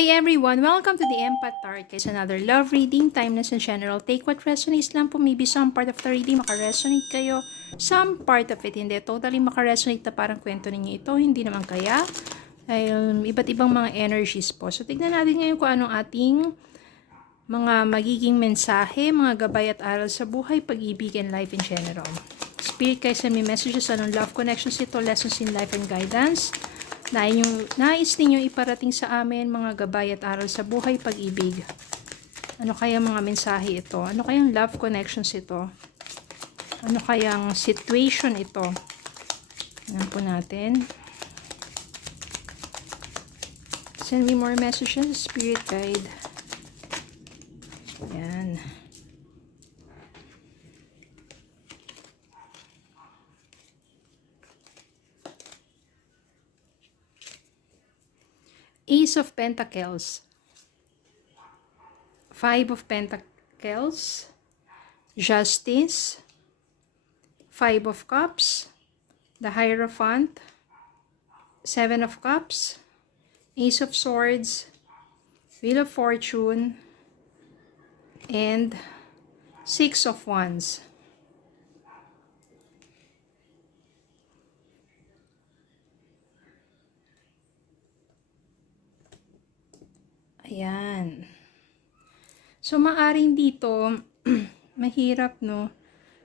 Hi everyone! Welcome to the Empath Tarot. It's another love reading, timeless and general. Take what resonates lang po. Maybe some part of the reading makaresonate kayo. Some part of it hindi. Totally makaresonate na parang kwento ninyo ito. Hindi naman kaya. Dahil iba't ibang mga energies po. So tignan natin ngayon kung anong ating mga magiging mensahe, mga gabay at aral sa buhay, pag-ibig and life in general. Spirit guys, send me messages, anong love connections ito, lessons in life and guidance na inyong nais ninyo iparating sa amin, mga gabay at aral sa buhay, pag-ibig. Ano kaya mga mensahe ito? Ano kayang love connections ito? Ano kayang situation ito? Tingnan po natin. Send me more messages, spirit guide. Ayan. Ace of Pentacles, Five of Pentacles, Justice, Five of Cups, the Hierophant, Seven of Cups, Ace of Swords, Wheel of Fortune, and Six of Wands. Ayan. So, maaring dito, mahirap, no?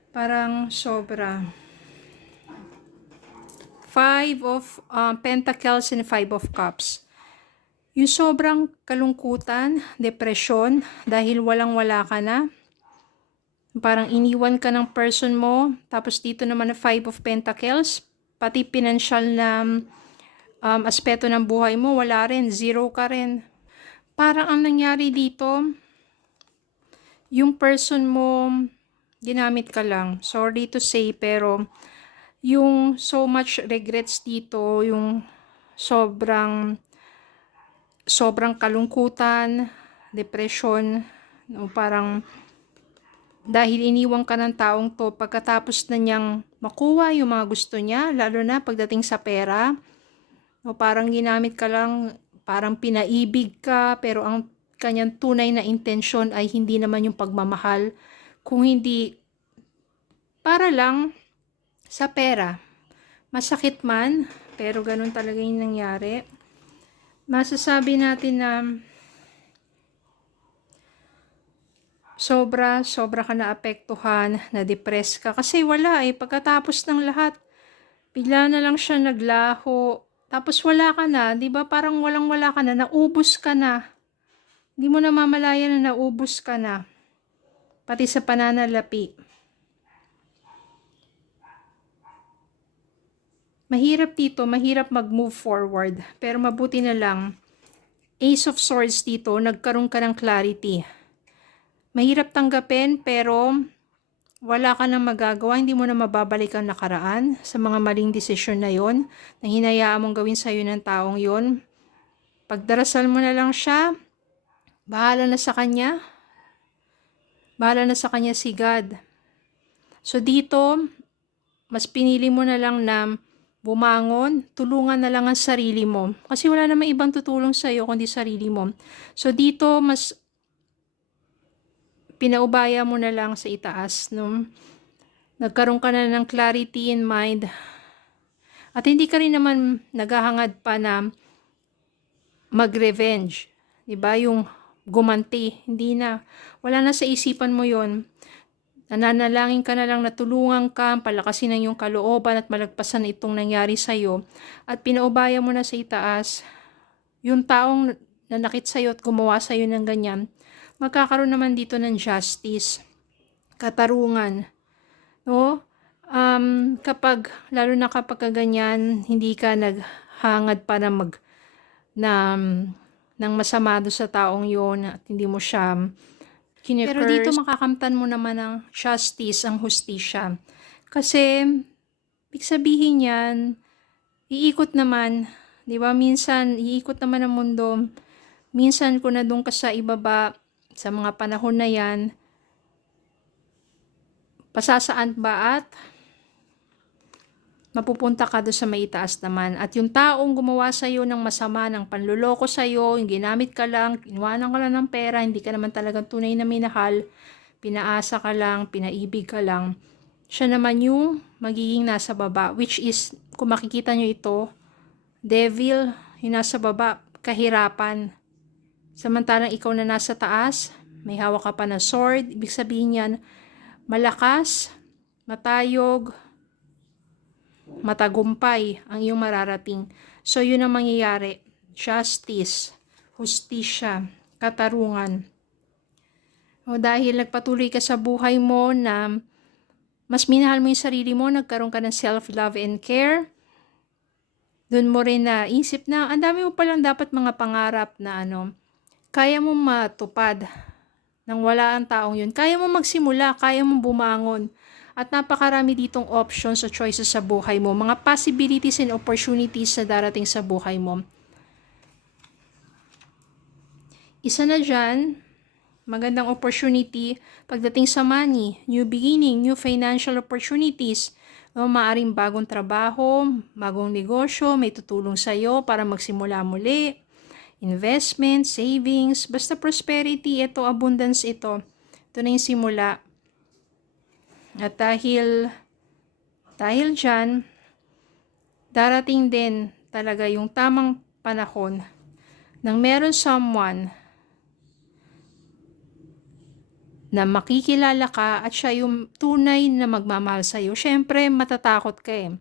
Parang sobra. Five of Pentacles and Five of Cups. Yung sobrang kalungkutan, depression, dahil walang-wala ka na. Parang iniwan ka ng person mo. Tapos dito naman na Five of Pentacles. Pati financial na aspeto ng buhay mo, wala rin. Zero ka rin. Parang ang nangyari dito, yung person mo, ginamit ka lang. Sorry to say, pero yung so much regrets dito, yung sobrang kalungkutan, depression, no, parang dahil iniwan ka ng taong to, pagkatapos na niyang makuha yung mga gusto niya, lalo na pagdating sa pera, no, parang ginamit ka lang, parang pinaibig ka, pero ang kanyang tunay na intensyon ay hindi naman yung pagmamahal, kung hindi para lang sa pera. Masakit man, pero ganun talaga yung nangyari. Masasabi natin na sobra ka na apektuhan, na depress ka, kasi wala pagkatapos ng lahat, bigla na lang siya naglaho. Tapos wala ka na, 'di ba? Parang walang-wala ka na, naubos ka na. Hindi mo na mamalayan na naubos ka na. Pati sa pananalapi. Mahirap dito, mahirap mag-move forward. Pero mabuti na lang, Ace of Swords dito, nagkaroon ka ng clarity. Mahirap tanggapin, pero wala ka nang magagawa, hindi mo na mababalik ang nakaraan sa mga maling desisyon na yon, na hinayaan mong gawin sa'yo ng taong yon. Pagdarasal mo na lang siya, bahala na sa kanya. Bahala na sa kanya si God. So dito, mas pinili mo na lang na bumangon, tulungan na lang ang sarili mo. Kasi wala namang ibang tutulong sa'yo kundi sarili mo. So dito, mas pinaubaya mo na lang sa itaas, no? Nagkaroon ka na ng clarity in mind. At hindi ka rin naman naghahangad pa na mag-revenge. Diba? Yung gumanti. Hindi na. Wala na sa isipan mo yon. Nananalangin ka na lang na tulungan ka, palakasin ang iyong kalooban at malagpasan itong nangyari sa'yo. At pinaubaya mo na sa itaas. Yung taong nanakit sa'yo at gumawa sa'yo ng ganyan, magkakaroon naman dito ng justice, katarungan, no? Lalo na kapag ganyan, hindi ka naghangad para ng masama do sa taong yon at hindi mo siya kinecurse. Pero dito makakamtan mo naman ng justice, ang hustisya. Kasi, ibig sabihin yan, iikot naman, di ba? Minsan, iikot naman ang mundo. Minsan, kung na doon ka sa ibaba, sa mga panahon na yan, pasasaan ba at mapupunta ka doon sa maitaas naman. At yung taong gumawa sa'yo ng masama, ng panluloko sa'yo, yung ginamit ka lang, inuwanan ka lang ng pera, hindi ka naman talagang tunay na minahal, pinaasa ka lang, pinaibig ka lang, siya naman yung magiging nasa baba, which is, kung makikita nyo ito, devil, yung nasa baba, kahirapan. Samantalang ikaw na nasa taas, may hawak ka pa na sword, ibig sabihin yan, malakas, matayog, matagumpay ang iyong mararating. So, yun ang mangyayari. Justice, hustisya, katarungan. O dahil nagpatuloy ka sa buhay mo na mas minahal mo yung sarili mo, nagkaroon ka ng self-love and care, doon mo rin naisip na ang dami mo palang dapat mga pangarap na kaya mo matupad nang wala ang taong yun. Kaya mo magsimula, kaya mo bumangon. At napakarami ditong options o choices sa buhay mo. Mga possibilities and opportunities na darating sa buhay mo. Isa na dyan, magandang opportunity pagdating sa money, new beginning, new financial opportunities. Maaring bagong trabaho, bagong negosyo, may tutulong sa'yo para magsimula muli. Investment, savings, basta prosperity, ito, abundance ito. Ito na yung simula. At dahil dyan, darating din talaga yung tamang panahon nang meron someone na makikilala ka at siya yung tunay na magmamahal sa'yo. Siyempre, matatakot ka eh.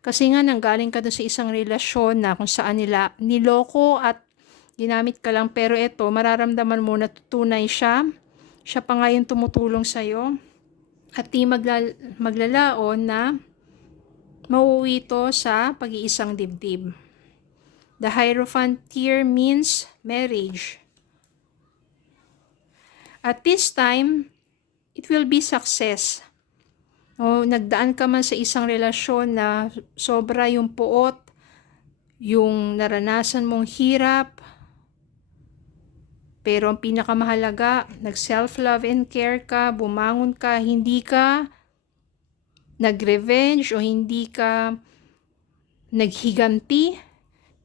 Kasi nga, nanggaling ka doon sa isang relasyon na kung saan nila niloko at ginamit ka lang. Pero ito, mararamdaman mo na tunay siya. Siya pa nga yung tumutulong sa'yo. At di maglalaon na mauwi ito sa pag-iisang dibdib. The Hierophant here means marriage. At this time, it will be success. Nagdaan ka man sa isang relasyon na sobra yung puot, yung naranasan mong hirap, pero ang pinakamahalaga, nag-self-love and care ka, bumangon ka, hindi ka nag-revenge o hindi ka naghiganti.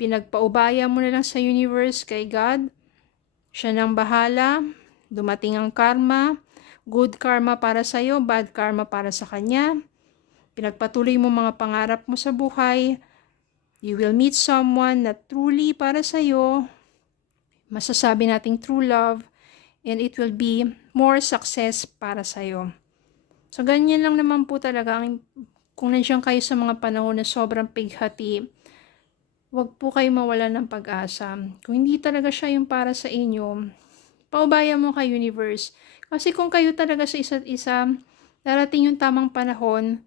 Pinagpaubaya mo na lang sa universe kay God. Siya nang bahala. Dumating ang karma. Good karma para sa'yo, bad karma para sa Kanya. Pinagpatuloy mo mga pangarap mo sa buhay. You will meet someone na truly para sa'yo. Masasabi nating true love, and it will be more success para sa'yo. So, ganyan lang naman po talaga. Kung nandiyan kayo sa mga panahon na sobrang pighati, huwag po kayo mawala ng pag-asa. Kung hindi talaga siya yung para sa inyo, paubaya mo kay universe. Kasi kung kayo talaga sa isa't isa, darating yung tamang panahon,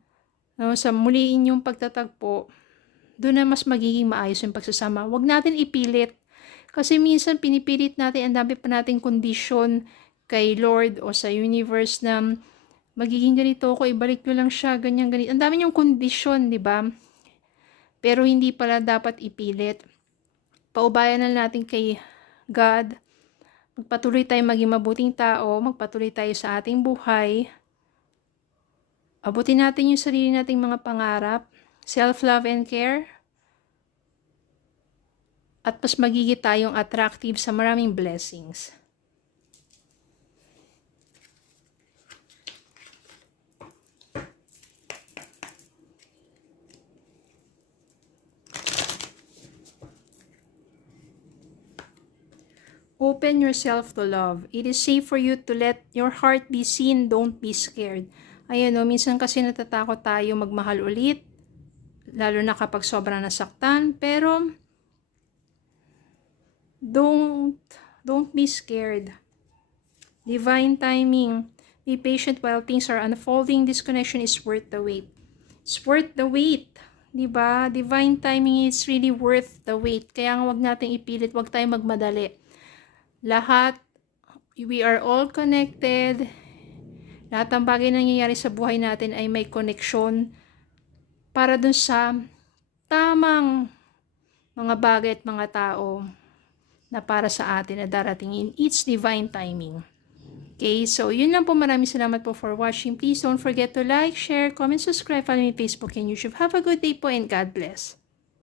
sa muli inyong pagtatagpo, doon na mas magiging maayos yung pagsasama. Huwag natin ipilit. Kasi minsan pinipilit natin, ang dami pa nating kondisyon kay Lord o sa universe na magiging ganito ako, ibalik nyo lang siya, ganyan, ganito. Ang dami niyong kondisyon, di ba? Pero hindi pala dapat ipilit. Paubayan na natin kay God. Magpatuloy tayo maging mabuting tao, magpatuloy tayo sa ating buhay. Abutin natin yung sarili nating mga pangarap, self-love and care. At mas magiging tayong attractive sa maraming blessings. Open yourself to love. It is safe for you to let your heart be seen. Don't be scared. Ayan o, minsan kasi natatakot tayo magmahal ulit. Lalo na kapag sobrang nasaktan. Pero, don't be scared. Divine timing. Be patient while things are unfolding. This connection is worth the wait. It's worth the wait. Diba? Divine timing is really worth the wait. Kaya nga wag natin ipilit. Wag tayong magmadali. Lahat, we are all connected. Lahat ng bagay na nangyayari sa buhay natin ay may connection para dun sa tamang mga bagay at mga tao na para sa atin na darating in its divine timing. Okay, so yun lang po. Maraming salamat po for watching. Please don't forget to like, share, comment, subscribe, follow me on Facebook and YouTube. Have a good day po and God bless.